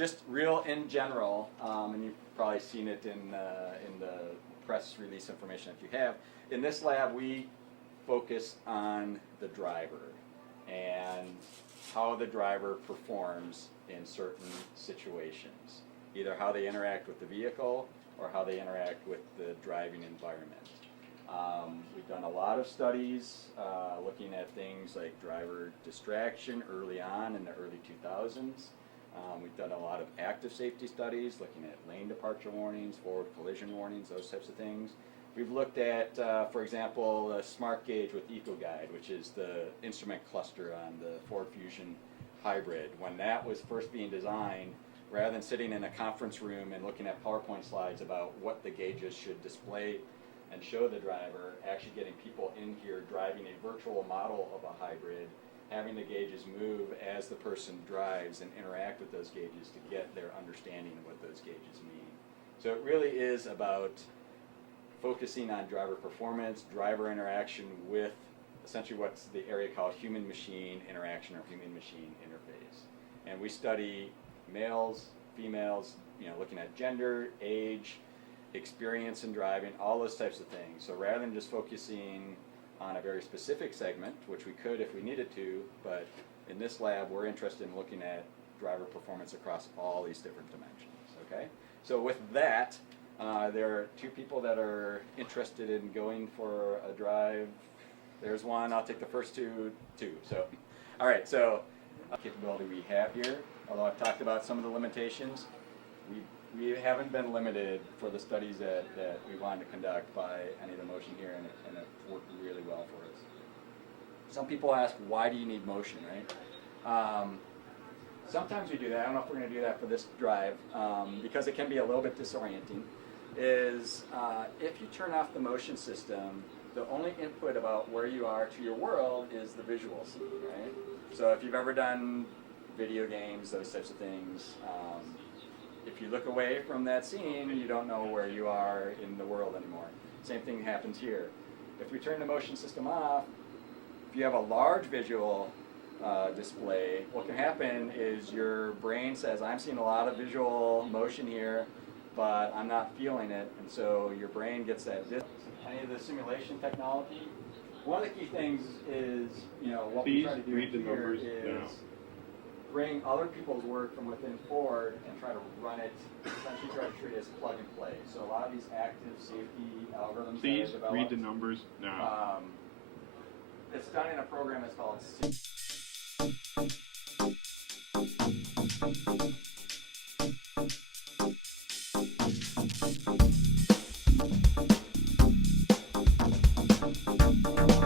just real in general, and you've probably seen it in the press release information if you have. In this lab, we focus on the driver and how the driver performs in certain situations, either how they interact with the vehicle or how they interact with the driving environment. We've done a lot of studies looking at things like driver distraction early on in the early 2000s. We've done a lot of active safety studies looking at lane departure warnings, forward collision warnings, those types of things. We've looked at, for example, the Smart Gauge with EcoGuide, which is the instrument cluster on the Ford Fusion hybrid. When that was first being designed, rather than sitting in a conference room and looking at PowerPoint slides about what the gauges should display and show the driver, actually getting people in here driving a virtual model of a hybrid, having the gauges move as the person drives and interact with those gauges to get their understanding of what those gauges mean. So it really is about focusing on driver performance, driver interaction with essentially what's the area called human-machine interaction or human-machine interface. And we study males, females, looking at gender, age, experience in driving, all those types of things. So rather than just focusing on a very specific segment, which we could if we needed to, but in this lab we're interested in looking at driver performance across all these different dimensions. Okay? So with that, there are two people that are interested in going for a drive. There's one. I'll take the first two. So, all right. So, capability we have here. Although I've talked about some of the limitations, we haven't been limited for the studies that we wanted to conduct by any of the motion here, and it worked really well for us. Some people ask, why do you need motion, right? Sometimes we do that. I don't know if we're going to do that for this drive, because it can be a little bit disorienting. If you turn off the motion system, the only input about where you are to your world is the visual scene, right? So if you've ever done video games, those types of things, if you look away from that scene, you don't know where you are in the world anymore. Same thing happens here. If we turn the motion system off, if you have a large visual display, what can happen is your brain says, I'm seeing a lot of visual motion here, but I'm not feeling it, and so your brain gets that distance. Any of the simulation technology, one of the key things is, what we try to do here is bring other people's work from within Ford and try to run it, essentially try to treat it as plug and play. So a lot of these active safety algorithms Please that are developed, read the numbers now. It's done in a program that's called